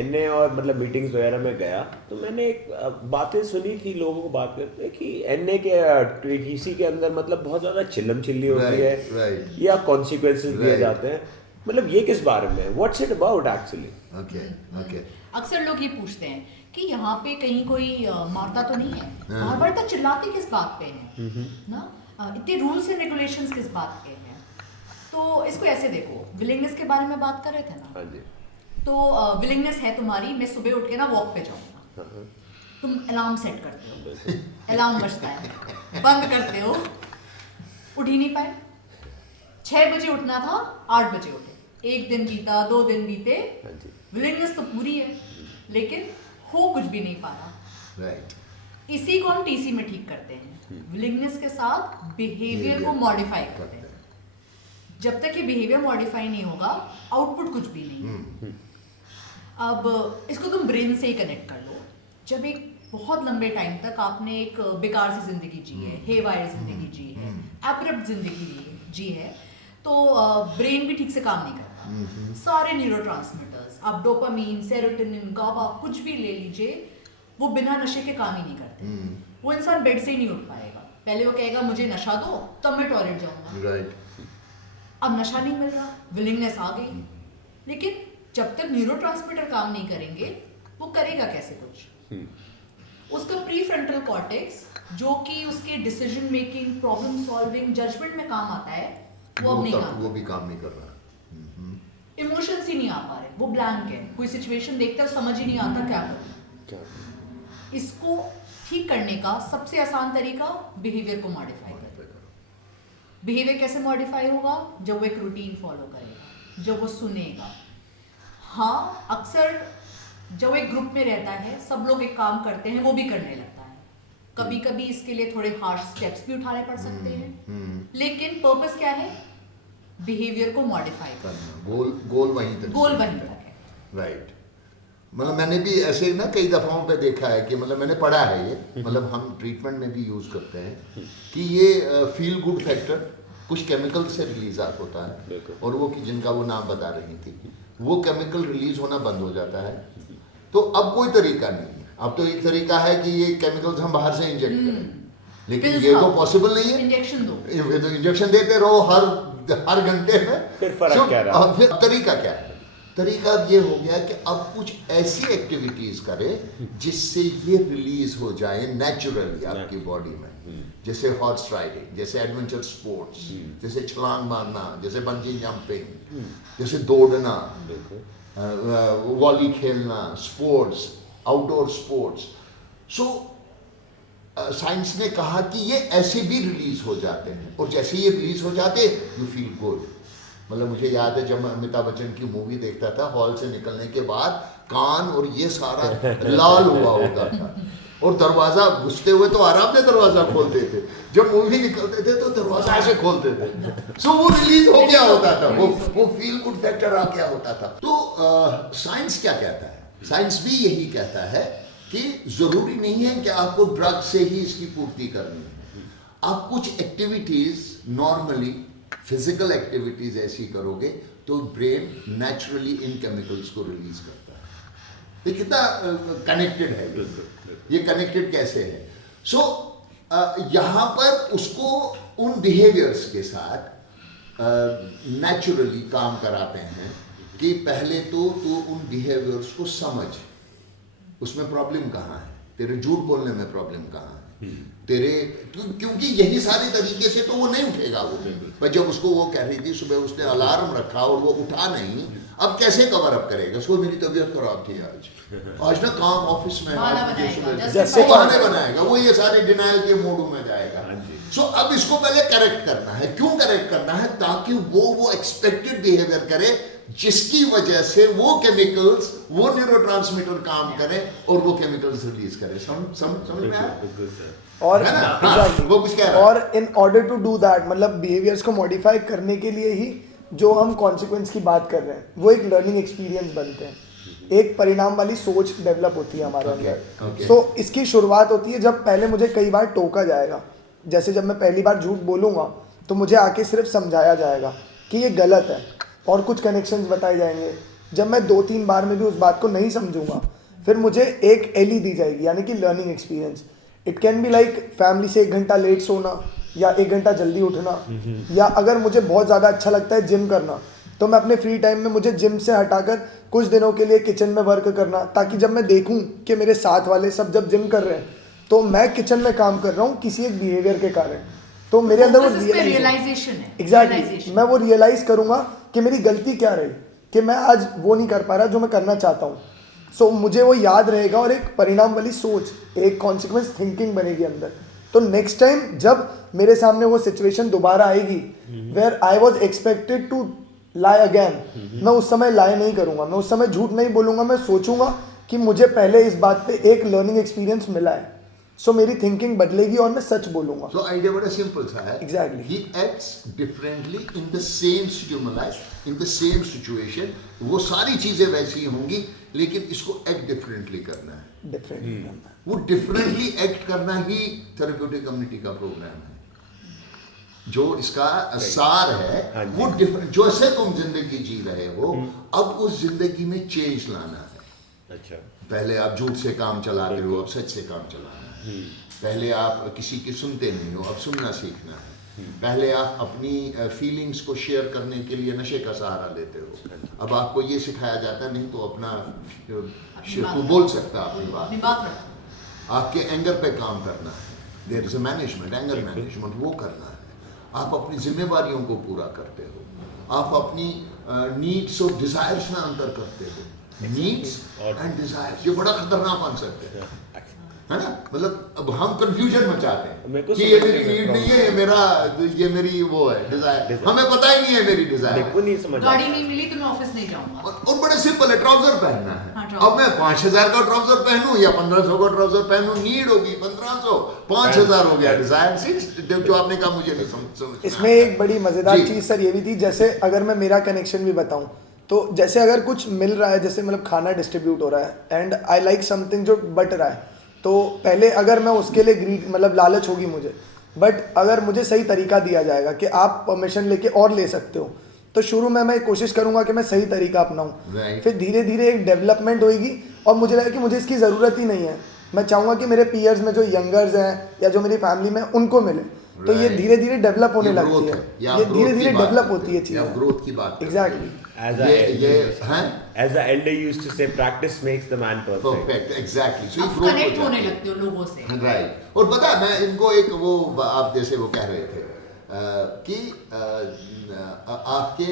NA और मतलब meetings वगैरह में गया तो मैंने एक बातें सुनी थी लोगों को बात करते कि एनए के टीसी के अंदर मतलब बहुत ज़्यादा चिल्लम चिल्ली होती है या कॉन्सिक्वेंसेस दिए जाते हैं, मतलब ये किस बारे में, what's it about actually? Okay अक्सर लोग ये पूछते हैं कि यहाँ पे कहीं कोई मारता तो नहीं है, बार बार तो चिल्लाते किस बात पे हैं ना, इतने रूल्स एंड रेगुलेशंस किस बात के हैं। तो इसको ऐसे देखो, विलिंगनेस के बारे में बात कर रहे थे ना। हाँ जी। तो विलिंगनेस है तुम्हारी, मैं सुबह उठ के ना वॉक पे जाऊंगा, तुम अलार्म सेट करते हो, अलार्म बजता है, बंद करते हो, उठ ही नहीं पाए। 6 बजे उठना था, 8 बजे उठे, 1 दिन बीता, 2 दिन बीते, विलिंगनेस तो पूरी है लेकिन हो कुछ भी नहीं पा रहा। राइट। इसी को हम टीसी में ठीक करते हैं, विलिंगनेस के साथ बिहेवियर को मॉडिफाई करते हैं। जब तक ये बिहेवियर मॉडिफाई नहीं होगा, आउटपुट कुछ भी नहीं। अब इसको तुम ब्रेन से ही कनेक्ट कर लो। जब एक बहुत लंबे टाइम तक आपने एक बेकार सी जिंदगी जी है, हेवायर जिंदगी जी है, एब्रप्ट जिंदगी जी है, तो ब्रेन भी ठीक से काम नहीं करता। सारे न्यूरोट्रांसमीटर्स, आप डोपामीन, सेरोटोनिन, गाबा कुछ भी ले लीजिए, वो बिना नशे के काम ही नहीं करते। वो इंसान बेड से ही नहीं उठ पाएगा। पहले वो कहेगा मुझे नशा दो, तब मैं टॉयलेट जाऊंगा। राइट। अब नशा नहीं मिल रहा, विलिंगनेस आ गई, लेकिन जब तक न्यूरोट्रांसमीटर काम नहीं करेंगे वो करेगा कैसे कुछ। उसका प्री फ्रंटल कॉर्टेक्स जो कि उसके decision making, problem solving, judgement में काम आता है, वो अब नहीं काम, वो भी काम नहीं कर रहा। इमोशंस ही नहीं आ पा रहे, वो ब्लैंक है। कोई सिचुएशन देखता है समझ ही नहीं आता क्या करूं। इसको ठीक करने का सबसे आसान तरीका बिहेवियर को मॉडिफाई करना। बिहेवियर कैसे मॉडिफाई होगा? जब वो एक रूटीन फॉलो करेगा, जब वो सुनेगा। हाँ, अक्सर जब एक ग्रुप में रहता है, सब लोग एक काम करते हैं, वो भी करने लगता है। कभी कभी इसके लिए थोड़े हार्श स्टेप्स भी उठाने पड़ सकते हैं, लेकिन पर्पस क्या है? बिहेवियर को मॉडिफाई करना। गोल वहीं तक है। राइट। मतलब मैंने भी ऐसे ना कई दफाओं पे देखा है कि मतलब मैंने पढ़ा है ये, मतलब हम ट्रीटमेंट में भी यूज करते हैं कि ये फील गुड फैक्टर कुछ केमिकल से रिलीज होता है, और वो कि जिनका वो नाम बता रही थी, वो केमिकल रिलीज होना बंद हो जाता है। तो अब कोई तरीका नहीं है, अब तो एक तरीका है कि ये केमिकल्स हम बाहर से इंजेक्ट करें, लेकिन ये तो पॉसिबल नहीं है। इंजेक्शन दो, इंजेक्शन देते रहो हर घंटे में, फिर फर्क क्या रहा? फिर तरीका क्या है? तरीका ये हो गया कि अब कुछ ऐसी एक्टिविटीज करें जिससे ये रिलीज हो जाए नेचुरली आपकी बॉडी में, जैसे हॉर्स राइडिंग, जैसे एडवेंचर स्पोर्ट्स, जैसे छलांग मारना, जैसे बंजी जंपिंग, जैसे दौड़ना, वॉली खेलना, sports, outdoor sports. So science ने कहा कि ये ऐसे भी रिलीज हो जाते हैं, और जैसे ये रिलीज हो जाते यू फील गुड। मतलब मुझे याद है जब मैं अमिताभ बच्चन की मूवी देखता था, हॉल से निकलने के बाद कान और ये सारा लाल हुआ होता था, और दरवाजा घुसते हुए तो आराम से दरवाजा खोलते थे, जब मूवी निकलते थे तो दरवाजा ऐसे खोलते थे। सो वो रिलीज हो गया होता था, वो फील गुड फैक्टर आ गया होता था। तो साइंस क्या कहता है? साइंस भी यही कहता है कि जरूरी नहीं है कि आपको ड्रग से ही इसकी पूर्ति करनी है। आप कुछ एक्टिविटीज नॉर्मली फिजिकल एक्टिविटीज ऐसी करोगे तो ब्रेन नेचुरली इन केमिकल्स को रिलीज करता है। ये कितना कनेक्टेड है, ये कनेक्टेड कैसे है? सो यहाँ पर उसको उन बिहेवियर्स के साथ नेचुरली काम कराते हैं कि पहले तो उन बिहेवियर्स को समझ, उसमें प्रॉब्लम कहाँ है, तेरे झूठ बोलने में प्रॉब्लम कहाँ है, तेरे क्योंकि यही सारे तरीके से तो वो नहीं उठेगा वो। पर जब उसको वो कह रही थी सुबह उसने अलार्म रखा और वो उठा नहीं, अब कैसे कवर अप करेगा? उसको मेरी तबीयत खराब थी आज ना काम ऑफिस में, जैसे बहाने बनाएगा वो, ये सारे डिनाइल के मोड में जाएगा। सो अब इसको पहले करेक्ट करना है। क्यों करेक्ट करना है? ताकि वो एक्सपेक्टेड बिहेवियर करे जिसकी वजह से वो केमिकल्स, वो न्यूरोट्रांसमीटर काम करें और वो केमिकल्स रिलीज करें। समझ में आया? और वो कुछ कह रहा है। और in order to do that, मतलब बिहेवियर्स को मॉडिफाई करने के लिए ही जो हम कॉन्सिक्वेंस की बात कर रहे हैं, वो एक लर्निंग एक्सपीरियंस बनते हैं, एक परिणाम वाली सोच डेवलप होती है हमारे अंदर। सो इसकी शुरुआत होती है जब पहले मुझे कई बार टोका जाएगा। जैसे जब मैं पहली बार झूठ बोलूँगा तो मुझे आके सिर्फ समझाया जाएगा कि ये गलत है, और कुछ कनेक्शंस बताए जाएंगे जब मैं 2-3 बार में भी उस बात को नहीं समझूंगा, फिर मुझे एक एल दी जाएगी, यानी कि learning experience. It can be like family से 1 घंटा लेट सोना या 1 घंटा जल्दी उठना, या अगर मुझे बहुत ज़्यादा अच्छा लगता है जिम करना, तो मैं अपने फ्री टाइम में मुझे जिम से हटाकर कुछ दिनों के लिए किचन में वर्क करना, ताकि जब मैं देखूं कि मेरे साथ वाले सब जब जिम कर रहे हैं तो मैं किचन में काम कर रहा हूँ किसी एक बिहेवियर के कारण, तो मेरे अंदर वो रियलाइजेशन है। एग्जैक्टली मैं वो रियलाइज करूंगा कि मेरी गलती क्या रही कि मैं आज वो नहीं कर पा रहा जो मैं करना चाहता हूँ। सो मुझे वो याद रहेगा और एक परिणाम वाली सोच, एक कॉन्सिक्वेंस थिंकिंग बनेगी अंदर। तो नेक्स्ट टाइम जब मेरे सामने वो सिचुएशन दोबारा आएगी where I was expected to lie again, मैं उस समय लाई नहीं करूंगा, मैं उस समय झूठ नहीं बोलूंगा, मैं सोचूंगा कि मुझे पहले इस बात पे एक लर्निंग एक्सपीरियंस मिला है, सो मेरी थिंकिंग बदलेगी और मैं सच बोलूंगा। So आइडिया बड़ा सिंपल सा है। Exactly. He acts differently in the same stimuli, in the same situation. वो सारी चीजें वैसी होंगी, लेकिन इसको एक्ट डिफरेंटली करना है। डिफरेंट वो डिफरेंटली एक्ट करना ही थेरेप्यूटिक कम्युनिटी का प्रोग्राम है। जो इसका सार है वो डिफरेंट, जैसे तुम जिंदगी जी रहे हो, अब उस जिंदगी में चेंज लाना है। अच्छा, पहले आप झूठ से काम चलाते हो, अब सच से काम चलाना है। पहले आप किसी की सुनते नहीं हो, अब सुनना सीखना है। पहले आप अपनी फीलिंग्स को शेयर करने के लिए नशे का सहारा लेते हो, अब आपको ये सिखाया जाता है नहीं तो अपना तू बोल सकता अपनी बात, आपके एंगर पे काम करना है। There is a management, anger management, वो करना है। आप अपनी जिम्मेवारियों को पूरा करते हो, आप अपनी नीड्स और डिजायर्स में अंतर करते हो। नीड्स एंड डिजायर्स, ये बड़ा खतरनाक कॉन्सेप्ट है ना। मतलब अब हम कंफ्यूजन मचाते हैं कि ये मेरी नीड नहीं है, ये मेरी वो है डिजायर, हमें पता ही नहीं है मेरी डिजायर। गाड़ी नहीं मिली तो मैं ऑफिस नहीं जाऊंगा। और बड़े सिंपल है, ट्राउजर पहनना है। हाँ, अब मैं 5000 का ट्राउजर पहनूं या 1500 का ट्राउजर पहनूं, नीड होगी 1500, 5000 हो गया डिजायर। जो आपने कहा मुझे नहीं समझ। इसमें एक बड़ी मजेदार चीज सर ये भी थी, जैसे अगर मैं मेरा कनेक्शन भी बताऊं तो जैसे अगर कुछ मिल रहा है, जैसे मतलब खाना डिस्ट्रीब्यूट हो रहा है एंड आई लाइक समथिंग जो बट रहा है, तो पहले अगर मैं उसके लिए ग्रीड मतलब लालच होगी मुझे, बट अगर मुझे सही तरीका दिया जाएगा कि आप परमिशन लेके और ले सकते हो, तो शुरू में मैं कोशिश करूंगा कि मैं सही तरीका अपनाऊं। फिर धीरे धीरे एक डेवलपमेंट होगी और मुझे लगा कि मुझे इसकी ज़रूरत ही नहीं है, मैं चाहूँगा कि मेरे पीयर्स में जो यंगर्स हैं या जो मेरी फैमिली में उनको मिले, तो ये धीरे धीरे डेवलप होने लगती है, ये धीरे धीरे डेवलप होती है चीज़ें, ग्रोथ की बात। Exactly. As the elder used to say, practice makes the man perfect. Exactly. So आप कनेक्ट होने लगते हो लोगों से। Right. और पता है मैं इनको एक वो आप जैसे वो कह रहे थे कि आपके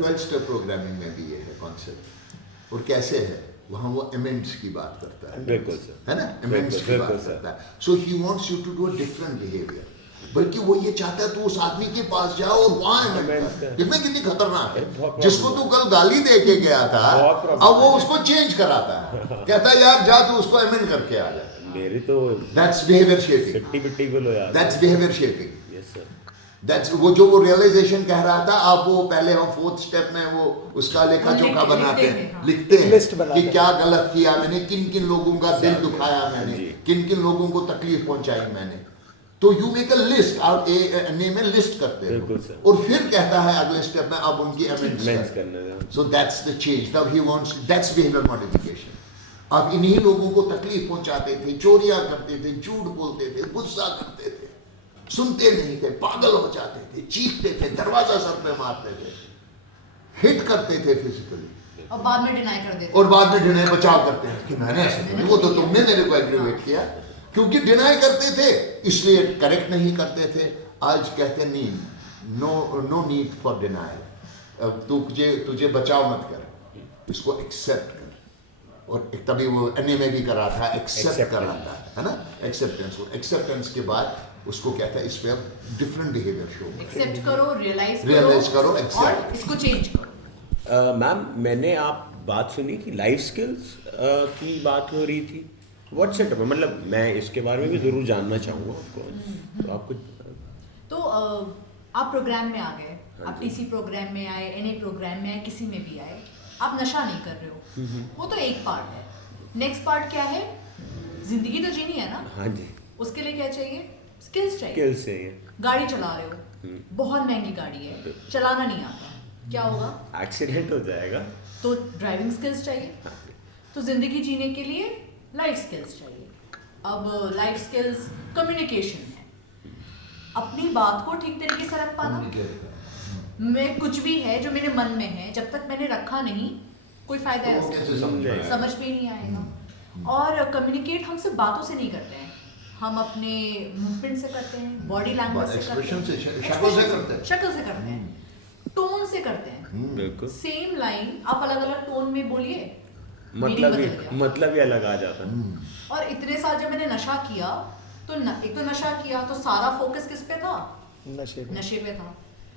12 स्टेप प्रोग्रामिंग में भी ये है कॉन्सेप्ट, और कैसे है वहाँ वो अमेंड्स की बात करता है। बिल्कुल सर, है ना, अमेंड्स की बात करता है। So he wants you to do a different behavior. बल्कि वो ये चाहता है तू उस आदमी के पास जाओ और वहाँ कितनी कितनी खतरनाक है। जिसको तू कल गाली दे के गया था, अब वो उसको चेंज कराता है, कहता है यार जा तू उसको अमेंड करके आ जा। मेरी तो दैट्स बिहेवियर शेपिंग, सिट्टी बिट्टी बोलो यार, that's behaviour shaping. Yes sir, that's वो जो वो रियलाइजेशन कह रहा था। आप वो पहले हम 4th स्टेप में वो उसका लेखा जोखा बनाते हैं, लिखते हैं कि क्या गलत किया मैंने, किन किन लोगों का दिल दुखाया मैंने, किन किन लोगों को तकलीफ पहुंचाई मैंने। तो यू मेक अ लिस्ट, आप नेम में लिस्ट करते हो, और फिर कहता है अगले स्टेप में अब उनकी अमेंड्स करना। सो दैट्स द चेंज, तब he wants, that's behaviour modification. आप इन्हीं लोगों को तकलीफ पहुंचाते थे, चोरियां करते थे, झूठ बोलते थे, गुस्सा करते थे, सुनते नहीं थे, पागल हो जाते थे, चीखते थे, दरवाजा सर पे मारते थे, हिट करते थे फिजिकली, और बाद में डिनाई कर देते, और बाद में डिनाई बचाव करते हैं कि मैंने ऐसा नहीं, वो तो तुमने मेरे को एग्रीवेट किया। क्योंकि डिनाई करते थे इसलिए करेक्ट नहीं करते थे। आज कहते नहीं, नो नीड फॉर डिनाई, तुझे बचाव मत कर, इसको एक्सेप्ट कर। और तभी वो अन्य में भी करा था, एक्सेप्ट करा था, है ना, एक्सेप्टेंस के बाद उसको कहता है इस पे अब डिफरेंट बिहेवियर शो, एक्सेप्ट करो, रियलाइज करो, और इसको चेंज करो। मैम मैंने आप बात सुनी कि लाइफ स्किल्स की बात हो रही थी, व्हाट सेटअप है, मतलब मैं इसके बारे में भी ज़रूर जानना चाहूँगा आपको, तो आप कुछ। तो आप प्रोग्राम में आ गए, आप टीसी प्रोग्राम में आए, एनए प्रोग्राम में आए, किसी में भी आए, आप नशा नहीं कर रहे हो, वो तो एक पार्ट है। नेक्स्ट पार्ट क्या है, जिंदगी तो जीनी है ना। हाँ जी। उसके लिए क्या चाहिए, स्किल्स चाहिए। स्किल्स चाहिए। गाड़ी चला रहे हो, बहुत महंगी गाड़ी है, चलाना नहीं आता, क्या होगा, एक्सीडेंट हो जाएगा। तो ड्राइविंग स्किल्स चाहिए, तो जिंदगी जीने के लिए लाइफ स्किल्स चाहिए। अब लाइफ स्किल्स कम्युनिकेशन है, अपनी बात को ठीक तरीके से रख पाना। मैं कुछ भी है जो मेरे मन में है, जब तक मैंने रखा नहीं कोई फायदा है उसका, समझ में नहीं आएगा। और कम्युनिकेट हम सिर्फ बातों से नहीं करते हैं, हम अपने मूवमेंट से करते हैं, बॉडी लैंग्वेज से करते हैं, शक्ल से करते हैं, टोन से करते हैं। बिल्कुल सेम लाइन आप अलग अलग टोन में बोलिए, मतलब ही अलग आ जाता है। और इतने साल जब मैंने नशा किया तो एक तो नशा किया तो सारा फोकस किस पे था? नशे पे था।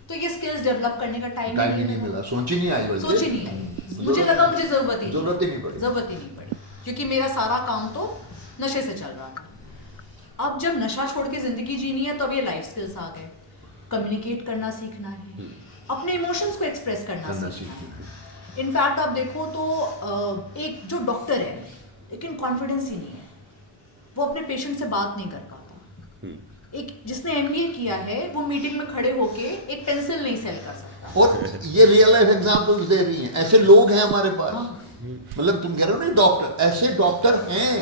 तो ये स्किल्स डेवलप करने का टाइम ही नहीं मिला, सोच ही नहीं आई। मुझे लगा मुझे जरूरत ही नहीं पड़ी क्योंकि मेरा सारा काम तो नशे से चल रहा था। अब जब नशा छोड़ के जिंदगी जीनी है तो अब ये लाइफ स्किल्स आ गए, कम्युनिकेट करना सीखना है, अपने इमोशंस को एक्सप्रेस करना सीखना है। इनफैक्ट आप देखो तो एक जो डॉक्टर है लेकिन कॉन्फिडेंस ही नहीं है, वो अपने पेशेंट से बात नहीं कर पाता। एक जिसने एमबीए किया है वो मीटिंग में खड़े होके एक पेंसिल नहीं सेल कर सकता। और ये रियल लाइफ एग्जांपल्स दे रही हैं, ऐसे लोग हैं हमारे पास। मतलब तुम कह रहे हो ना डॉक्टर, ऐसे डॉक्टर हैं,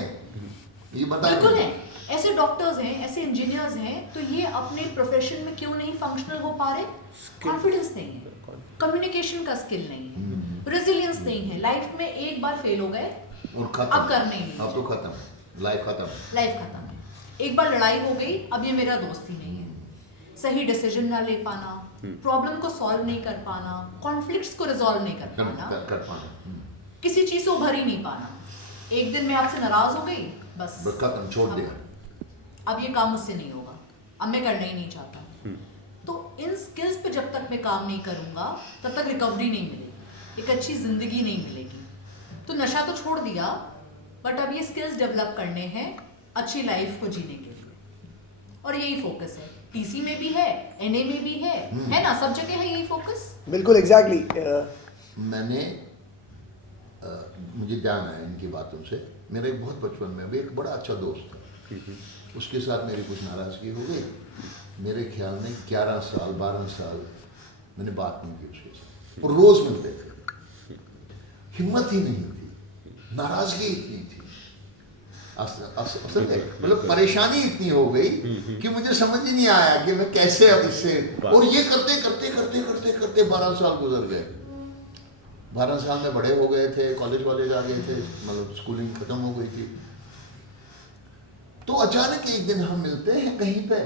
ये बता बिल्कुल है, ऐसे डॉक्टर्स हैं, ऐसे इंजीनियर्स हैं, तो ये अपने प्रोफेशन में क्यों नहीं फंक्शनल हो पा रहे? कॉन्फिडेंस नहीं है, कम्युनिकेशन का स्किल नहीं है, रेजिलियंस नहीं है। लाइफ में एक बार फेल हो गए और खत्म, अब करने ही नहीं, अब तो खत्म, लाइफ खत्म। एक बार लड़ाई हो गई, अब ये मेरा दोस्त ही नहीं है। सही डिसीजन ना ले पाना, प्रॉब्लम को सॉल्व नहीं कर पाना, कॉन्फ्लिक्ट्स को रिजॉल्व नहीं कर पाना, किसी चीज से उभर ही नहीं पाना। एक दिन मैं आपसे नाराज हो गई, बस खत्म, छोड़ दिया, अब ये काम मुझसे नहीं होगा, अब मैं करना ही नहीं चाहता। तो इन स्किल्स पे जब तक मैं काम नहीं करूंगा तब तक रिकवरी नहीं मिलेगी, एक अच्छी जिंदगी नहीं मिलेगी। तो नशा तो छोड़ दिया, बट अब ये स्किल्स डेवलप करने हैं अच्छी लाइफ को जीने के लिए, और यही फोकस है। टीसी में भी है, एनए में भी है ना, सब जगह है यही फोकस। बिल्कुल एग्जैक्टली। मैंने मुझे ध्यान आया इनकी बातों से, मेरा एक बहुत बचपन में भी एक बड़ा अच्छा दोस्त था, उसके साथ मेरी कुछ नाराजगी हो गई। मेरे ख्याल में 11 साल 12 साल मैंने बात नहीं की उसके साथ, और रोज मिलते थे, हिम्मत ही नहीं थी, नाराजगी इतनी थी, असल में मतलब परेशानी इतनी हो गई कि मुझे समझ ही नहीं आया कि मैं कैसे अब इससे, और ये करते करते करते करते करते 12 साल गुजर गए। 12 साल में बड़े हो गए थे, कॉलेज वॉलेज आ गए थे, मतलब स्कूलिंग खत्म हो गई थी। तो अचानक एक दिन हम मिलते हैं कहीं पे,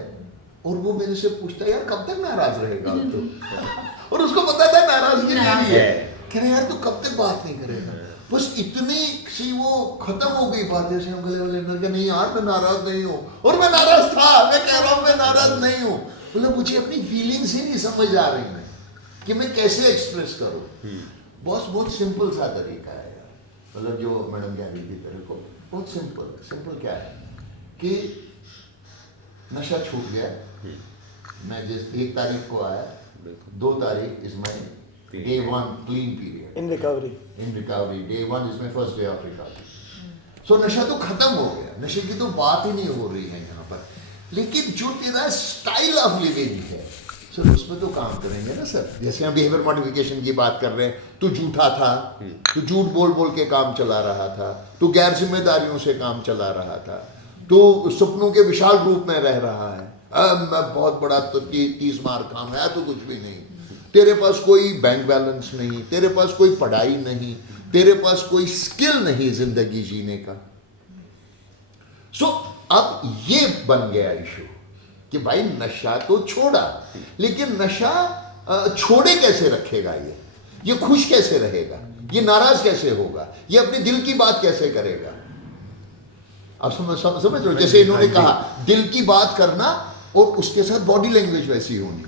और वो मेरे से पूछता है, यार कब तक नाराज रहेगा तो? और उसको पता था नाराजगी नहीं है, कह रहे यार तू कब तक बात नहीं करेगा? बस इतनी सी वो खत्म हो गई बात, जैसे हम गले वाले मिल गए, नहीं यार मैं नाराज नहीं हूँ, और मैं नाराज था, मैं कह रहा हूँ मैं नाराज नहीं हूँ। मतलब मुझे अपनी फीलिंग्स ही नहीं समझ आ रही हैं कि मैं कैसे एक्सप्रेस करूँ। बहुत सिंपल सा तरीका है यार, मतलब जो मैडम कह रही थी तेरे को, बहुत सिंपल क्या है कि नशा छूट गया, मैं जिस 1 तारीख को आया, 2 तारीख is my day 1 clean period in recovery day 1 is my first day of recovery. So नशा तो खत्म हो गया, नशे की तो बात ही नहीं हो रही है यहाँ पर, लेकिन जो तेरा स्टाइल ऑफ लिविंग है सर उसमें तो काम करेंगे ना सर। जैसे हम बिहेवियर मॉडिफिकेशन की बात कर रहे हैं, तू झूठा था, तू झूठ बोल के काम चला रहा था, तू गैर जिम्मेदारियों से काम चला रहा था, तू सपनों के विशाल रूप में रह रहा है, मैं बहुत बड़ा तो 30 मार काम है, तो कुछ भी नहीं, तेरे पास कोई बैंक बैलेंस नहीं, तेरे पास कोई पढ़ाई नहीं, तेरे पास कोई स्किल नहीं जिंदगी जीने का। सो अब ये बन गया इशू कि भाई नशा तो छोड़ा, लेकिन नशा छोड़े कैसे रखेगा, ये खुश कैसे रहेगा, ये नाराज कैसे होगा, ये अपने दिल की बात कैसे करेगा? आप समझ रहे हो? जैसे इन्होंने कहा दिल की बात करना और उसके साथ बॉडी लैंग्वेज वैसी होनी,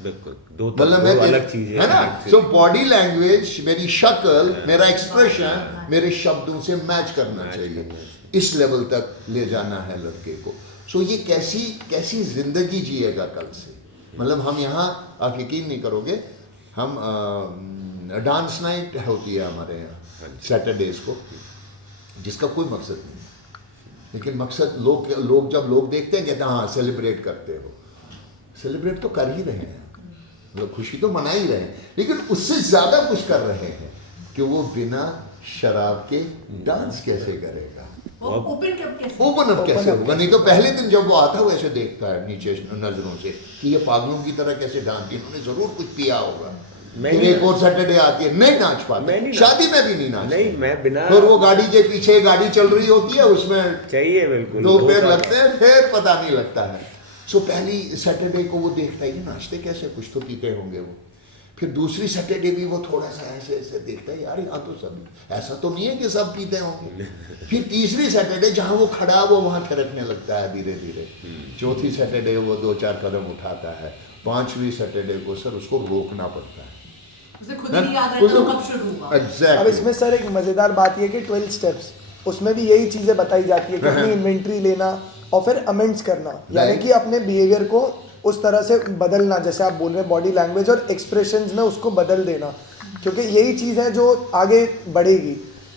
बिल्कुल दो अलग चीजें है ना। सो बॉडी लैंग्वेज, मेरी शक्ल, मेरा एक्सप्रेशन मेरे शब्दों से मैच करना चाहिए, इस लेवल तक ले जाना है लड़के को। सो ये कैसी जिंदगी जिएगा कल से? मतलब हम यहाँ, आप यकीन नहीं करोगे, हम डांस नाइट होती है हमारे यहाँ सैटरडेज को, जिसका कोई मकसद नहीं, लेकिन मकसद लोग जब लोग देखते हैं कहते हैं हाँ सेलिब्रेट करते हो, सेलिब्रेट तो कर ही रहे हैं, मतलब खुशी तो मना ही रहे हैं, लेकिन उससे ज्यादा कुछ कर रहे हैं कि वो बिना शराब के डांस कैसे करेगा, ओपन कैसे ओपन अप कैसे होगा। नहीं तो पहले दिन जब वो आता है वो ऐसे देखता है नीचे नजरों से कि ये पागलों की तरह कैसे डांस, इन्होंने जरूर कुछ पिया होगा। फिर एक और सैटरडे आती है, नहीं नाच पाते, शादी में भी नहीं नाच, नहीं मैं बिना, फिर वो गाड़ी के पीछे गाड़ी चल रही होती है, उसमें चाहिए बिल्कुल दो पैर लगते हैं, फिर पता नहीं लगता है। सो पहली सैटरडे को वो देखता है ये नाचते कैसे, कुछ तो पीते होंगे वो। फिर दूसरी सैटरडे भी वो थोड़ा सा ऐसे ऐसे देखता है, यार यहाँ तो सब ऐसा तो नहीं है कि सब पीते होंगे। फिर तीसरी सैटरडे जहाँ वो खड़ा वो वहाँ थिरकने लगता है धीरे धीरे। चौथी सैटरडे वो 2-4 कदम उठाता है। 5वीं सैटरडे को सर उसको रोकना पड़ता है, उसे खुद नहीं याद रहता कब शुरू हुआ। Exactly. अब इसमें सर एक मजेदार बात ये कि 12 स्टेप्स, उसमें भी यही चीजें बताई जाती है कि अपनी इन्वेंट्री लेना और फिर अमेंड्स करना, यानी कि अपने बिहेवियर को उस तरह से बदलना, जैसे आप बोल रहे हैं बॉडी लैंग्वेज और एक्सप्रेशंस में उसको बदल देना, क्योंकि यही चीज़ है जो आगे बढ़ेगी।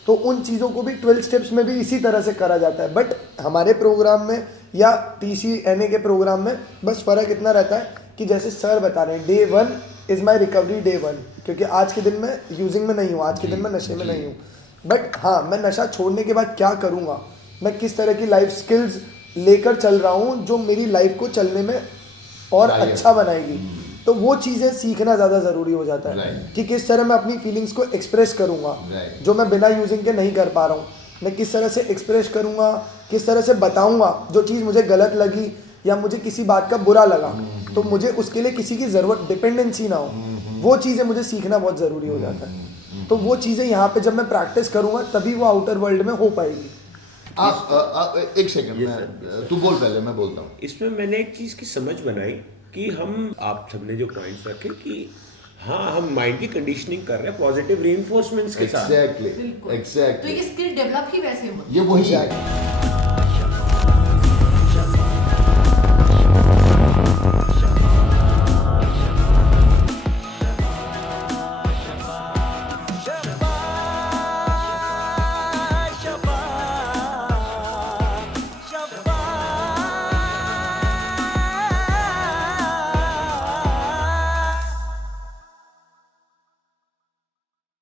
तो उन चीज़ों को भी 12 स्टेप्स में भी इसी तरह से करा जाता है। बट हमारे प्रोग्राम में या TCNA के प्रोग्राम में बस फ़र्क इतना रहता है कि जैसे सर बता रहे हैं, day 1 is my recovery day 1, क्योंकि आज के दिन में यूजिंग में नहीं हूँ, आज के दिन में नशे में नहीं हूँ। बट हाँ, मैं नशा छोड़ने के बाद क्या करूँगा, मैं किस तरह की लाइफ स्किल्स लेकर चल रहा हूँ जो मेरी लाइफ को चलने में और अच्छा बनाएगी। तो वो चीज़ें सीखना ज़्यादा ज़रूरी हो जाता है कि किस तरह मैं अपनी फीलिंग्स को एक्सप्रेस करूँगा, जो मैं बिना यूजिंग के नहीं कर पा रहा हूँ। मैं किस तरह से एक्सप्रेस करूँगा, किस तरह से बताऊँगा जो चीज़ मुझे गलत लगी या मुझे किसी बात का बुरा लगा, तो मुझे उसके लिए किसी की ज़रूरत, डिपेंडेंसी ना हो। वो चीज़ें मुझे सीखना बहुत ज़रूरी हो जाता है। तो वो चीज़ें यहाँ पे जब मैं प्रैक्टिस करूँगा तभी वो आउटर वर्ल्ड में हो पाएगी। आप एक सेकंड, तू बोल पहले, मैं बोलता हूँ। इसमें मैंने एक चीज़ की समझ बनाई कि हम, आप सबने जो पॉइंट्स रखे कि हाँ हम माइंड की कंडीशनिंग कर रहे हैं पॉजिटिव रीइंफोर्समेंट्स के साथ। एग्जैक्टली बिल्कुल। एग्जैक्टली, तो ये स्किल डेवलप ही वैसे होती है। ये वही है।